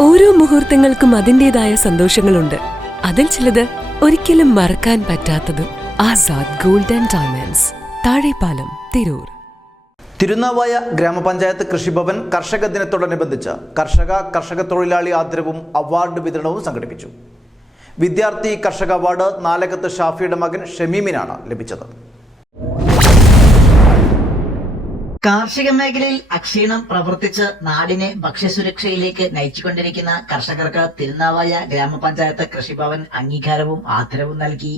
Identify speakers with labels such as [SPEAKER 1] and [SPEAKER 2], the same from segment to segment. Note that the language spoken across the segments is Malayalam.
[SPEAKER 1] ഓരോ മുഹൂർത്തങ്ങൾക്കും അതിന്റെതായ സന്തോഷങ്ങളുണ്ട്. അതിൽ ചിലത് ഒരിക്കലും മറക്കാൻ പറ്റാത്തതും ആസാദ് ഗോൾഡൻ ഡയമണ്ട്സ് താഴെപ്പാലം തിരൂർ.
[SPEAKER 2] തിരുനാവായ ഗ്രാമപഞ്ചായത്ത് കൃഷിഭവൻ കർഷക ദിനത്തോടനുബന്ധിച്ച് കർഷക കർഷക തൊഴിലാളി ആദരവും അവാർഡ് വിതരണവും സംഘടിപ്പിച്ചു. വിദ്യാർത്ഥി കർഷക അവാർഡ് നാലകത്ത് ഷാഫിയുടെ മകൻ ഷമീമിനാണ് ലഭിച്ചത്.
[SPEAKER 3] കാർഷിക മേഖലയിൽ അക്ഷീണം പ്രവർത്തിച്ച് നാടിനെ ഭക്ഷ്യസുരക്ഷയിലേക്ക് നയിച്ചുകൊണ്ടിരിക്കുന്ന കർഷകർക്ക് തിരുനാവായ ഗ്രാമപഞ്ചായത്ത് കൃഷിഭവൻ അംഗീകാരവും ആദരവും നൽകി.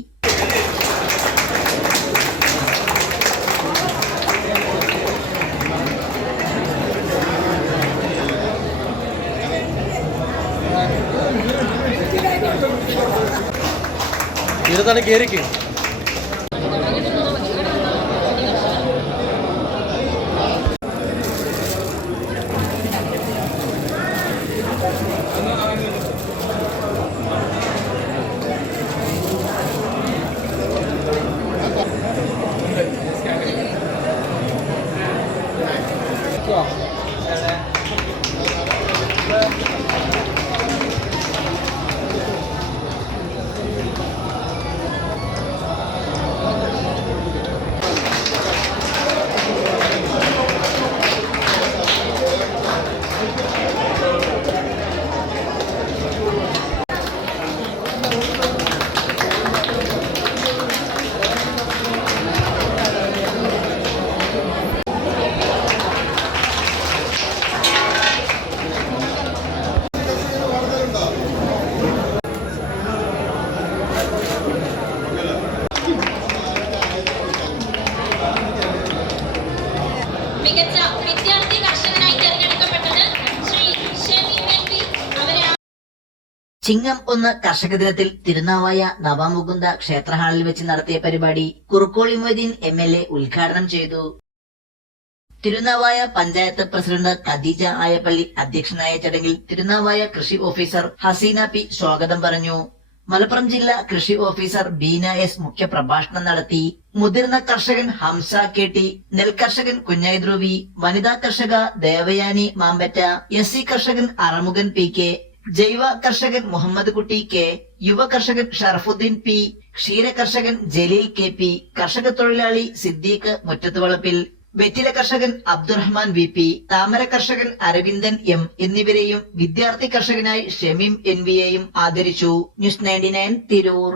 [SPEAKER 3] ചിങ്ങം ഒന്ന് കർഷക ദിനത്തിൽ തിരുനാവായ നവാമുകുന്ദ ക്ഷേത്ര ഹാളിൽ വെച്ച് നടത്തിയ പരിപാടി Kurukkoli Moideen M L A ഉദ്ഘാടനം ചെയ്തു. തിരുനാവായ പഞ്ചായത്ത് പ്രസിഡന്റ് ഖദീജ ആയപ്പള്ളി അധ്യക്ഷനായ ചടങ്ങിൽ തിരുനാവായ കൃഷി ഓഫീസർ ഹസീന പി സ്വാഗതം പറഞ്ഞു. മലപ്പുറം ജില്ലാ കൃഷി ഓഫീസർ ബീന എസ് മുഖ്യ പ്രഭാഷണം നടത്തി. മുതിർന്ന കർഷകൻ ഹംസ കെ ടി നെൽകർഷകൻ കുഞ്ഞൈദ്രുവി വനിതാ കർഷക ദേവയാനി മാമ്പറ്റ എസ് സി കർഷകൻ അറമുഖൻ പി കെ ജൈവ കർഷകൻ മുഹമ്മദ് കുട്ടി കെ യുവ കർഷകൻ ഷറഫുദ്ദീൻ പി ക്ഷീര കർഷകൻ ജലീൽ കെ പി കർഷക തൊഴിലാളി സിദ്ദീഖ് മുറ്റത്തുവളപ്പിൽ വെറ്റില കർഷകൻ അബ്ദുറഹ്മാൻ വി പി താമര കർഷകൻ അരവിന്ദൻ എം എന്നിവരെയും വിദ്യാർത്ഥി കർഷകനായി ഷമീം എൻ വിയെയും ആദരിച്ചു. News ninety nine Tirur.